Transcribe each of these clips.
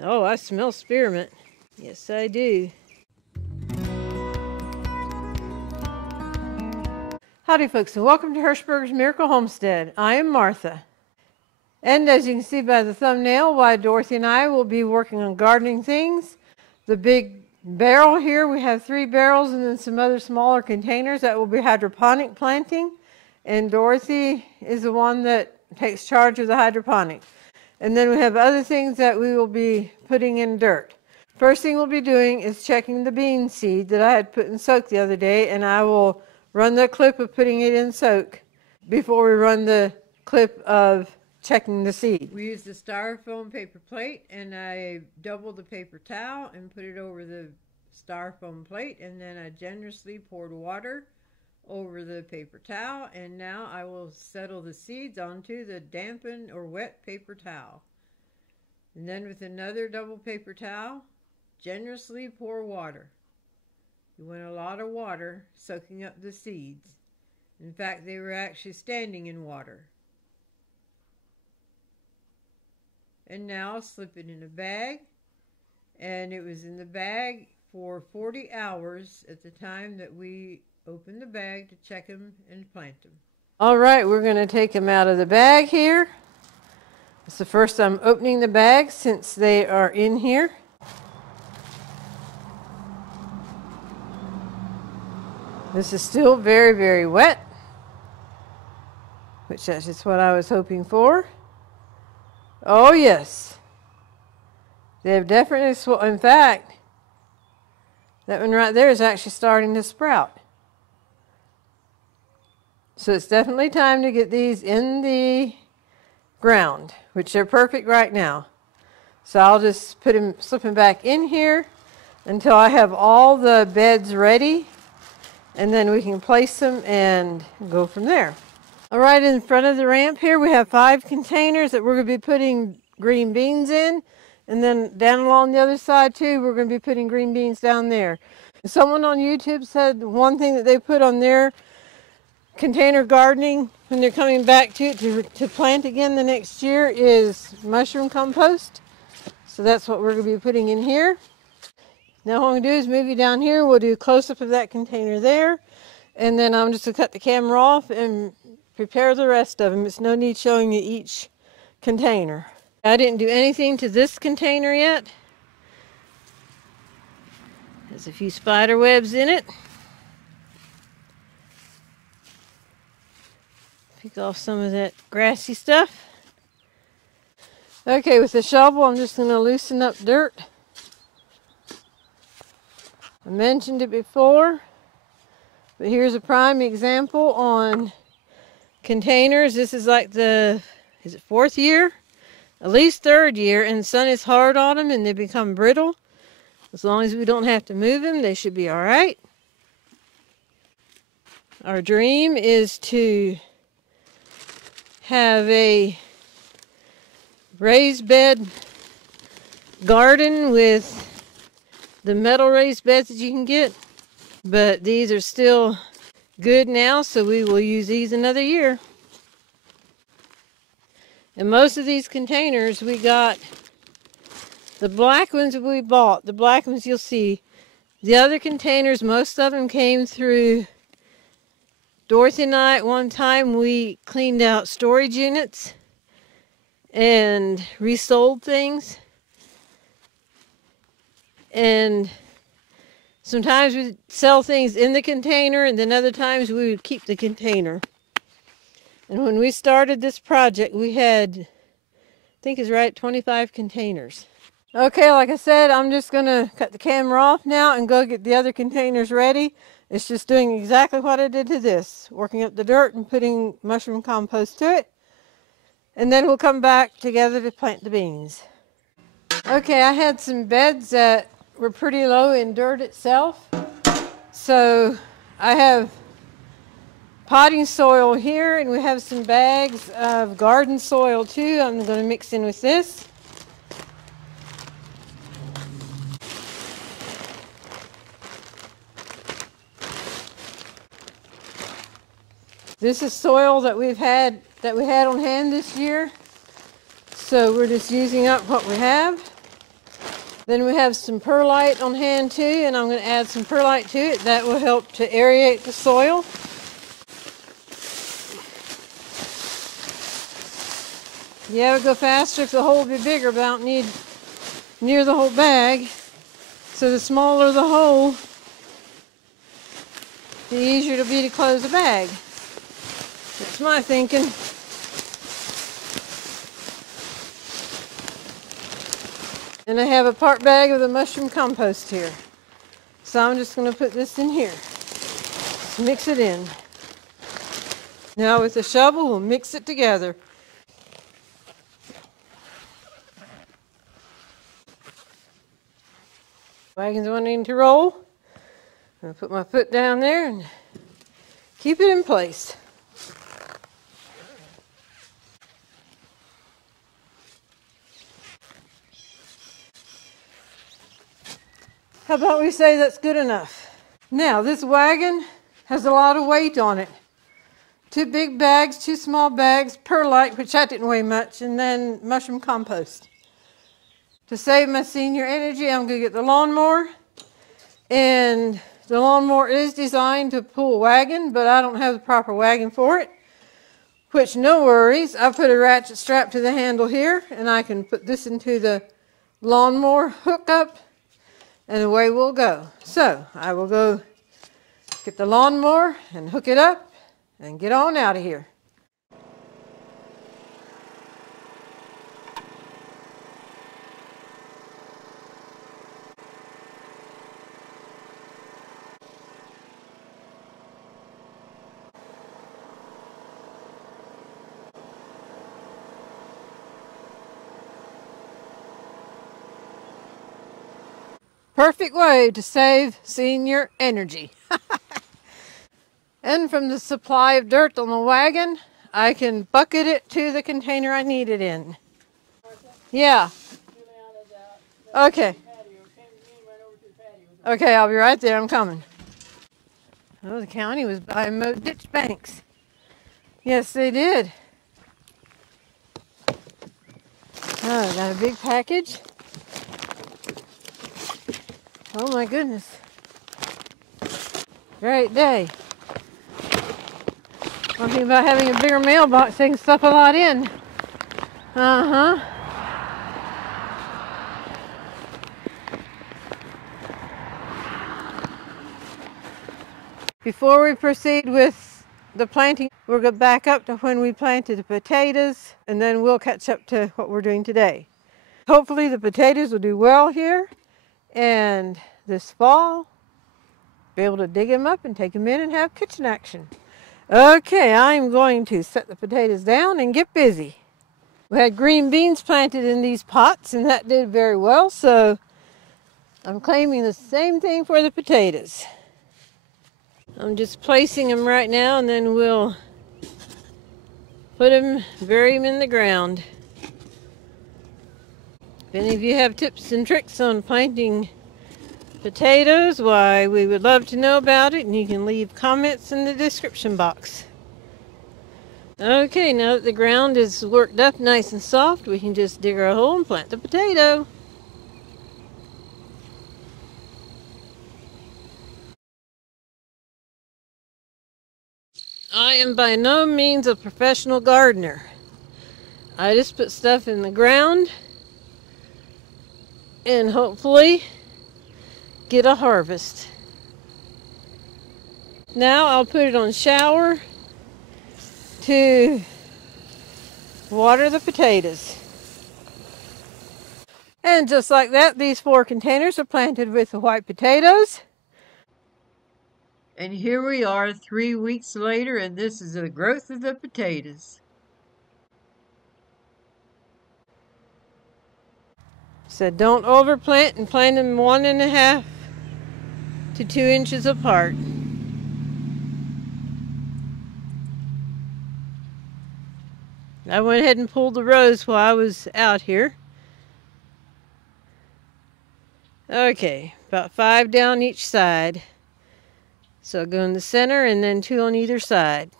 Oh, I smell spearmint. Yes, I do. Howdy, folks, and welcome to Hirschberg's Miracle Homestead. I am Martha. And as you can see by the thumbnail, why Dorothy and I will be working on gardening things. The big barrel here, we have 3 barrels and then some other smaller containers that will be hydroponic planting. And Dorothy is the one that takes charge of the hydroponic. And then we have other things that we will be putting in dirt. First thing we'll be doing is checking the bean seed that I had put in soak the other day, and I will run the clip of putting it in soak before we run the clip of checking the seed. We used the styrofoam paper plate, and I doubled the paper towel and put it over the styrofoam plate, and then I generously poured water over the paper towel, and now I will settle the seeds onto the dampened or wet paper towel. And then with another double paper towel, generously pour water. You want a lot of water soaking up the seeds. In fact, they were actually standing in water. And now slip it in a bag, and it was in the bag for 40 hours at the time that we open the bag to check them and plant them. All right, we're going to take them out of the bag here. It's the first time opening the bag since they are in here. This is still very, very wet, which is just what I was hoping for. Oh, yes. They have definitely swollen. In fact, that one right there is actually starting to sprout. So it's definitely time to get these in the ground, which they're perfect right now. So I'll just slip them back in here until I have all the beds ready, and then we can place them and go from there. All right, in front of the ramp here we have 5 containers that we're going to be putting green beans in, and then down along the other side too we're going to be putting green beans down there. Someone on YouTube said one thing that they put on their container gardening when they're coming back to plant again the next year is mushroom compost. So that's what we're going to be putting in here. Now what I'm going to do is move you down here. We'll do a close-up of that container there, and then I'm just going to cut the camera off and prepare the rest of them. It's no need showing you each container. I didn't do anything to this container yet. There's a few spider webs in it. Pick off some of that grassy stuff. Okay, with the shovel, I'm just going to loosen up dirt. I mentioned it before, but here's a prime example on containers. This is like is it 4th year? At least 3rd year, and the sun is hard on them and they become brittle. As long as we don't have to move them, they should be all right. Our dream is to have a raised bed garden with the metal raised beds that you can get, but these are still good now, so we will use these another year. And most of these containers we got, the black ones we bought, the black ones you'll see. The other containers, most of them came through Dorothy and I. At one time we cleaned out storage units and resold things. And sometimes we'd sell things in the container, and then other times we would keep the container. And when we started this project, we had, I think it's right, 25 containers. Okay, like I said, I'm just going to cut the camera off now and go get the other containers ready. It's just doing exactly what I did to this, working up the dirt and putting mushroom compost to it. And then we'll come back together to plant the beans. Okay, I had some beds that were pretty low in dirt itself. So I have potting soil here, and we have some bags of garden soil too. I'm going to mix in with this. This is soil that we had on hand this year. So we're just using up what we have. Then we have some perlite on hand too, and I'm going to add some perlite to it. That will help to aerate the soil. Yeah, it would go faster if the hole would be bigger, but I don't need near the whole bag. So the smaller the hole, the easier it'll be to close the bag. That's my thinking. And I have a part bag of the mushroom compost here. So I'm just going to put this in here. Just mix it in. Now with the shovel, we'll mix it together. Wagon's wanting to roll. I'm going to put my foot down there and keep it in place. How about we say that's good enough? Now, this wagon has a lot of weight on it. 2 big bags, 2 small bags, perlite, which that didn't weigh much, and then mushroom compost. To save my senior energy, I'm going to get the lawnmower. And the lawnmower is designed to pull a wagon, but I don't have the proper wagon for it. Which, no worries, I put a ratchet strap to the handle here, and I can put this into the lawnmower hookup, and away we'll go. So, I will go get the lawnmower and hook it up and get on out of here. Perfect way to save senior energy. And from the supply of dirt on the wagon, I can bucket it to the container I need it in. Yeah. Okay. Okay, I'll be right there. I'm coming. Oh, the county was buying mowed ditch banks. Yes, they did. Oh, got a big package. Oh my goodness. Great day. One thing about having a bigger mailbox, they can stuff a lot in. Uh-huh. Before we proceed with the planting, we'll go back up to when we planted the potatoes, and then we'll catch up to what we're doing today. Hopefully the potatoes will do well here, and this fall, be able to dig them up and take them in and have kitchen action. Okay, I'm going to set the potatoes down and get busy. We had green beans planted in these pots, and that did very well, so I'm claiming the same thing for the potatoes. I'm just placing them right now, and then we'll bury them in the ground. If any of you have tips and tricks on planting potatoes, why, we would love to know about it, and you can leave comments in the description box. Okay, now that the ground is worked up nice and soft, we can just dig our hole and plant the potato. I am by no means a professional gardener. I just put stuff in the ground and hopefully get a harvest. Now I'll put it on shower to water the potatoes. And just like that, these 4 containers are planted with the white potatoes. And here we are 3 weeks later, and this is the growth of the potatoes. So don't overplant, and plant them 1.5 to 2 inches apart. I went ahead and pulled the rows while I was out here. Okay, about 5 down each side. So I'll go in the center and then 2 on either side.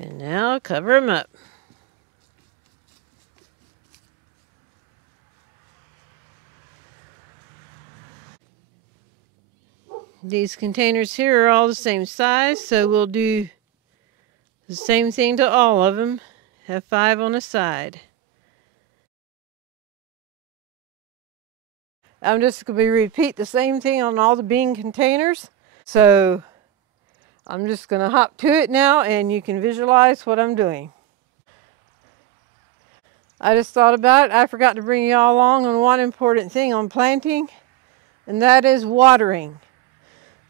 And now cover them up. These containers here are all the same size, so we'll do the same thing to all of them. Have 5 on a side. I'm just going to repeat the same thing on all the bean containers. So I'm just going to hop to it now, and you can visualize what I'm doing. I just thought about it. I forgot to bring you all along on one important thing on planting, and that is watering.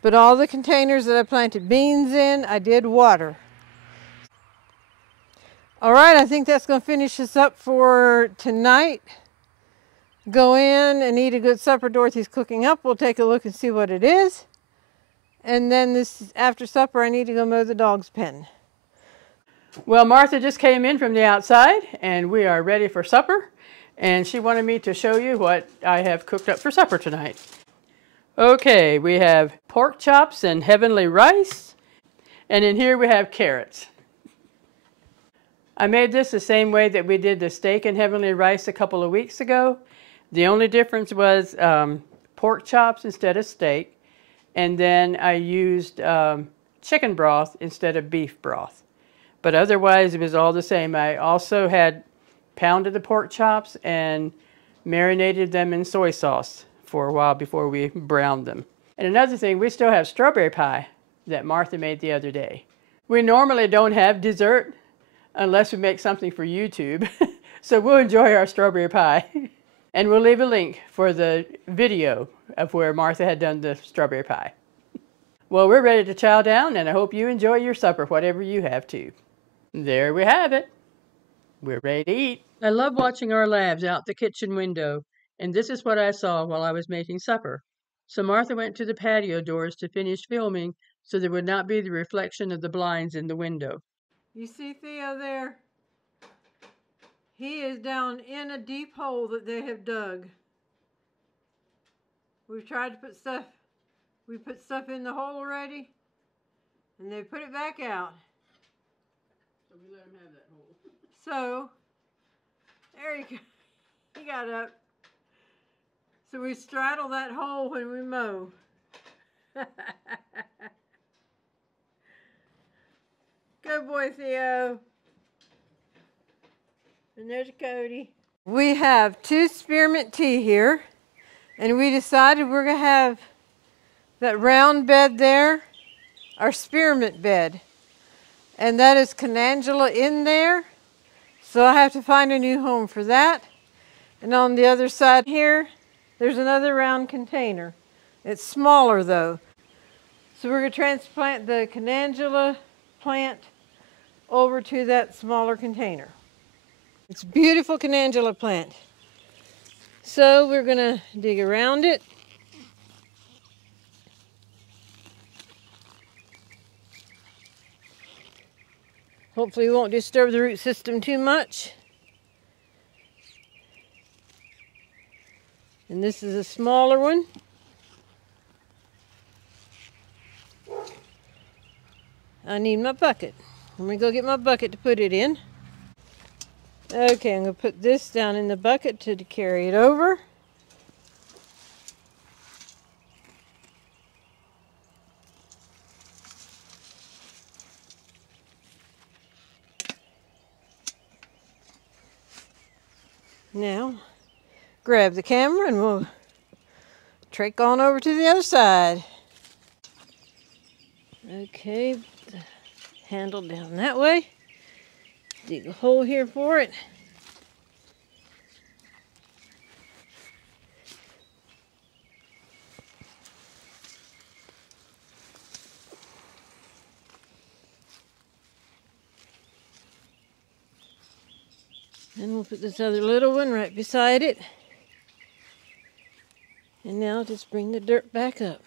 But all the containers that I planted beans in, I did water. All right, I think that's going to finish us up for tonight. Go in and eat a good supper Dorothy's cooking up. We'll take a look and see what it is. And then this after supper, I need to go mow the dog's pen. Well, Martha just came in from the outside, and we are ready for supper. And she wanted me to show you what I have cooked up for supper tonight. Okay, we have pork chops and heavenly rice. And in here we have carrots. I made this the same way that we did the steak and heavenly rice a couple of weeks ago. The only difference was pork chops instead of steak. And then I used chicken broth instead of beef broth. But otherwise, it was all the same. I also had pounded the pork chops and marinated them in soy sauce for a while before we browned them. And another thing, we still have strawberry pie that Martha made the other day. We normally don't have dessert unless we make something for YouTube. So we'll enjoy our strawberry pie. And we'll leave a link for the video of where Martha had done the strawberry pie. Well, we're ready to chow down, and I hope you enjoy your supper, whatever you have to. There we have it. We're ready to eat. I love watching our labs out the kitchen window, and this is what I saw while I was making supper. So Martha went to the patio doors to finish filming so there would not be the reflection of the blinds in the window. You see Theo there? He is down in a deep hole that they have dug. We've tried to put stuff, we put stuff in the hole already, and they put it back out. So we let him have that hole. So, there you go. He got up. So we straddle that hole when we mow. Good boy, Theo. And there's Cody. We have 2 spearmint tea here, and we decided we're going to have that round bed there, our spearmint bed. And that is Canangela in there, so I have to find a new home for that. And on the other side here, there's another round container. It's smaller though. So we're going to transplant the Canangela plant over to that smaller container. It's a beautiful Canangela plant. So we're going to dig around it. Hopefully we won't disturb the root system too much. And this is a smaller one. I need my bucket. I'm going to go get my bucket to put it in. Okay, I'm going to put this down in the bucket to carry it over. Now, grab the camera and we'll trek on over to the other side. Okay, put the handle down that way. Dig a hole here for it. And we'll put this other little one right beside it. And now just bring the dirt back up.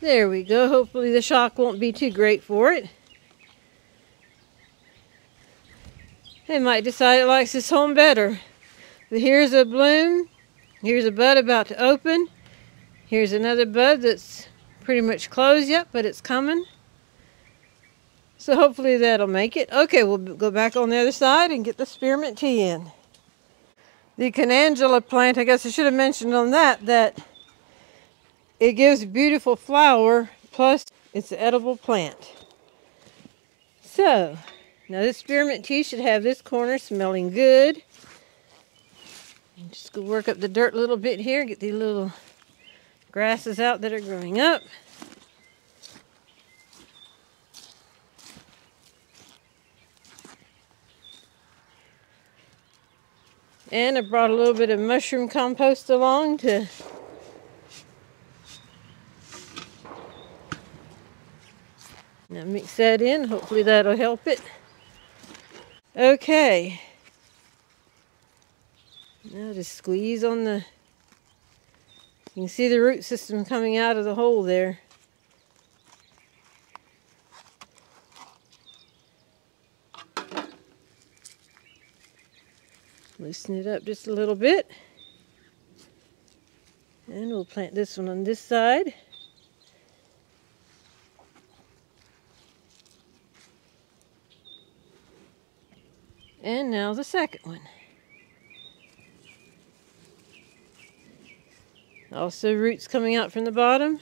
There we go. Hopefully the shock won't be too great for it. it might decide it likes this home better. But here's a bloom. Here's a bud about to open. Here's another bud that's pretty much closed yet, but it's coming. So hopefully that'll make it. Okay, we'll go back on the other side and get the spearmint tea in. The Canangela plant, I guess I should have mentioned on that it gives beautiful flower, plus it's an edible plant. So, now this spearmint tea should have this corner smelling good. And just go work up the dirt a little bit here, get these little grasses out that are growing up. And I brought a little bit of mushroom compost along to now mix that in. Hopefully that'll help it. Okay. Now just squeeze on the, you can see the root system coming out of the hole there. Loosen it up just a little bit. And we'll plant this one on this side. And now the second one. Also roots coming out from the bottom.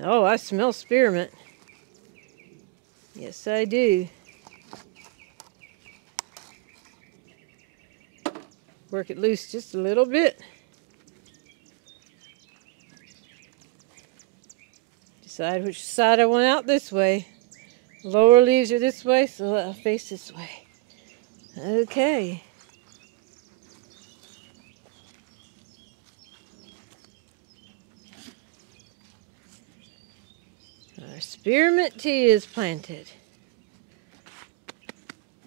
Oh, I smell spearmint. Yes, I do. Work it loose just a little bit. Decide which side I want out this way. Lower leaves are this way, so I'll face this way. Okay. Our spearmint tea is planted.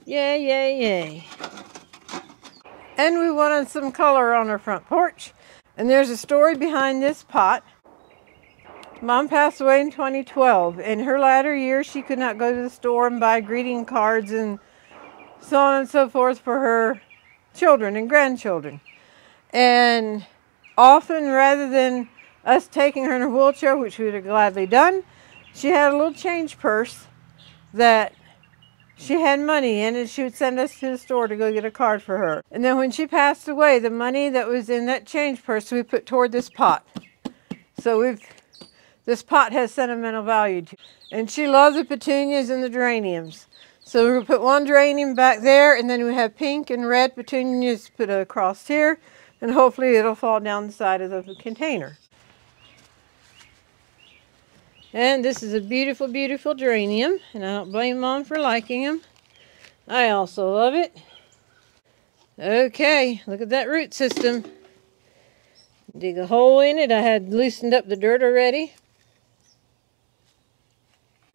Yay, yay, yay. And we wanted some color on our front porch. And there's a story behind this pot. Mom passed away in 2012. In her latter years, she could not go to the store and buy greeting cards and so on and so forth for her children and grandchildren. And often, rather than us taking her in a wheelchair, which we would have gladly done, she had a little change purse that she had money in, and she would send us to the store to go get a card for her. And then when she passed away, the money that was in that change purse we put toward this pot. So this pot has sentimental value to it. And she loved the petunias and the geraniums. So we're going to put one geranium back there, and then we have pink and red petunias put across here, and hopefully it'll fall down the side of the container. And this is a beautiful, beautiful geranium, and I don't blame Mom for liking them. I also love it. Okay, look at that root system. Dig a hole in it. I had loosened up the dirt already.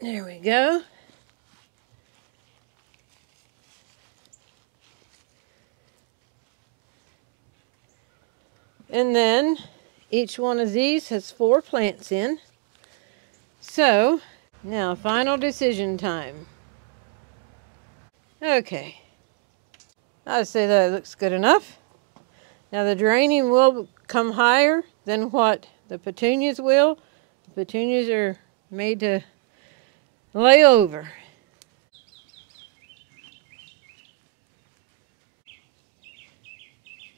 There we go. And then each one of these has 4 plants in. So, now final decision time. Okay. I'd say that looks good enough. Now the geranium will come higher than what the petunias will. The petunias are made to lay over.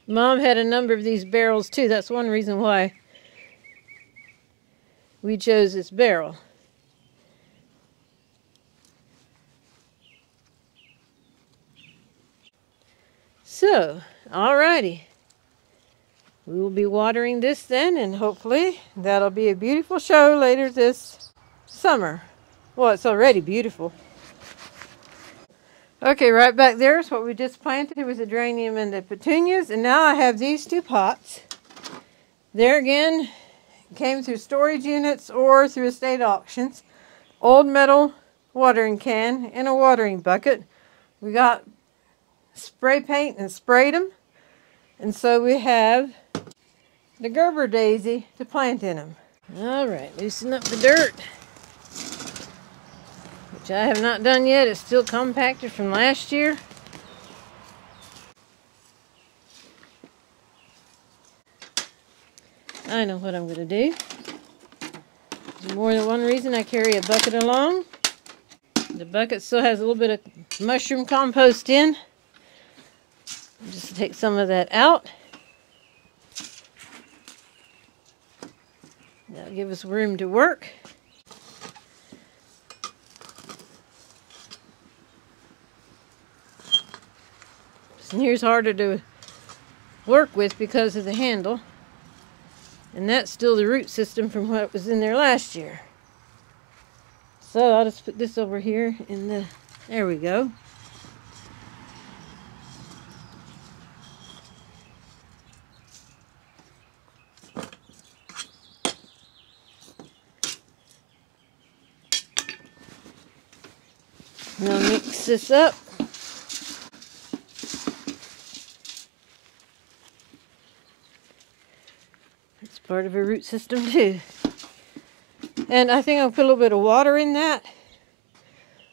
Mom had a number of these barrels too. That's one reason why we chose this barrel. So, alrighty. We will be watering this then, and hopefully that'll be a beautiful show later this summer. Well, it's already beautiful. Okay, right back there is what we just planted. It was the geranium and the petunias, and now I have these 2 pots. There again, came through storage units or through estate auctions. Old metal watering can and a watering bucket. We got spray paint and sprayed them. And so we have the Gerber daisy to plant in them. All right, loosen up the dirt. which I have not done yet. It's still compacted from last year. I know what I'm going to do. There's more than one reason I carry a bucket along. The bucket still has a little bit of mushroom compost in. Just take some of that out. That'll give us room to work. And here's harder to work with because of the handle. And that's still the root system from what was in there last year. So I'll just put this over here in the, there we go. And I'll mix this up. It's part of a root system too. And I think I'll put a little bit of water in that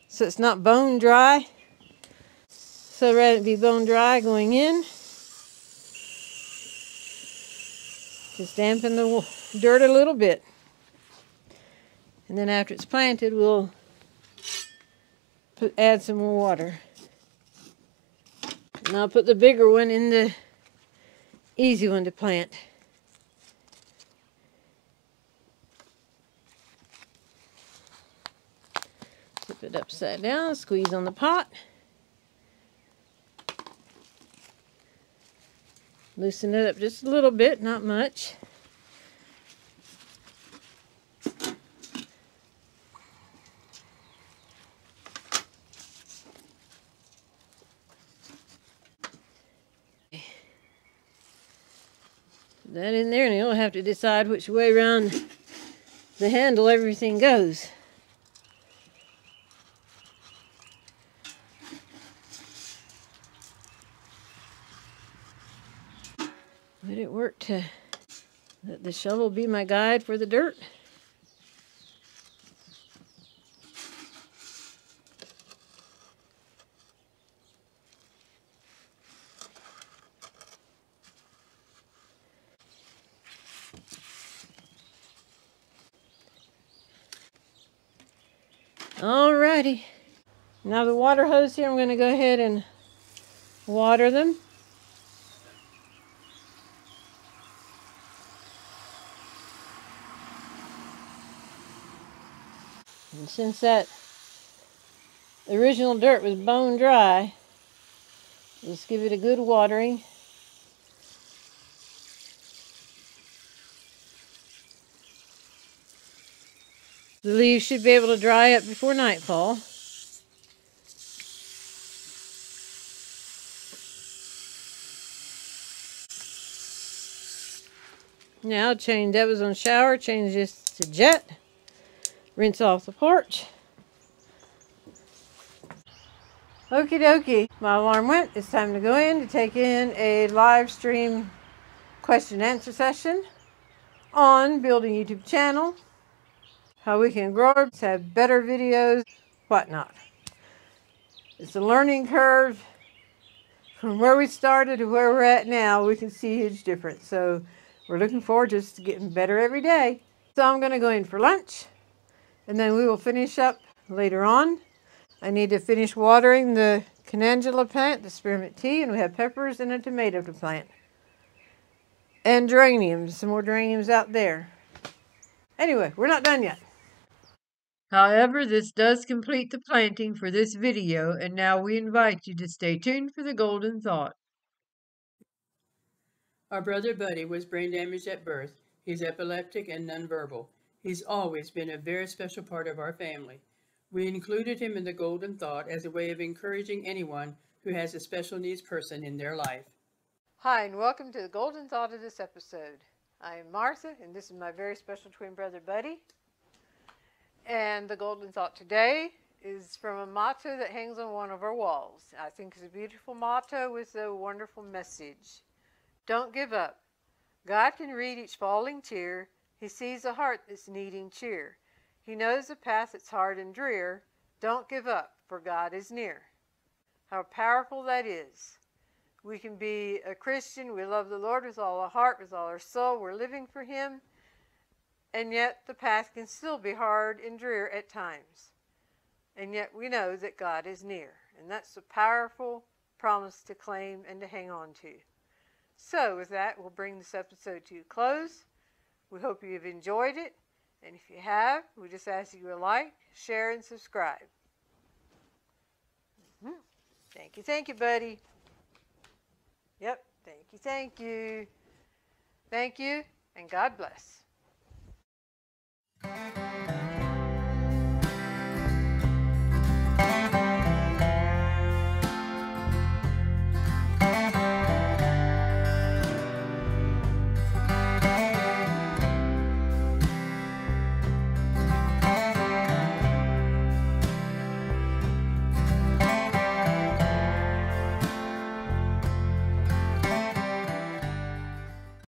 so it's not bone dry. So rather than be bone dry going in, just dampen the dirt a little bit. And then after it's planted, we'll add some more water. And I'll put the bigger one in the easy one to plant. Flip it upside down, squeeze on the pot. Loosen it up just a little bit, not much. Put that in there, and you'll have to decide which way around the handle everything goes. Would it work to let the shovel be my guide for the dirt? Alrighty. Now the water hose here, I'm going to go ahead and water them. And since that original dirt was bone dry, just give it a good watering. The leaves should be able to dry up before nightfall. Now change, that was on shower, change this to jet. Rinse off the porch. Okie dokie, my alarm went. It's time to go in to take in a live stream question and answer session on building YouTube channel, how we can grow, have better videos, whatnot. It's a learning curve. From where we started to where we're at now, we can see a huge difference. So we're looking forward just to getting better every day. So I'm going to go in for lunch, and then we will finish up later on. I need to finish watering the calendula plant, the spearmint tea, and we have peppers and a tomato to plant. And geraniums, some more geraniums out there. Anyway, we're not done yet. However, this does complete the planting for this video, and now we invite you to stay tuned for the golden thought. Our brother Buddy was brain damaged at birth. He's epileptic and nonverbal. He's always been a very special part of our family. We included him in the golden thought as a way of encouraging anyone who has a special needs person in their life. Hi, and welcome to the golden thought of this episode. I am Martha, and this is my very special twin brother Buddy. And the golden thought today is from a motto that hangs on one of our walls. I think it's a beautiful motto with a wonderful message. Don't give up. God can read each falling tear. He sees a heart that's needing cheer. He knows the path that's hard and drear. Don't give up, for God is near. How powerful that is. We can be a Christian, we love the Lord with all our heart, with all our soul, we're living for Him, and yet the path can still be hard and drear at times. And yet we know that God is near, and that's a powerful promise to claim and to hang on to. So with that, we'll bring this episode to a close. We hope you've enjoyed it, and if you have, we just ask you to like, share, and subscribe. Thank you, buddy. Yep, thank you. Thank you, and God bless.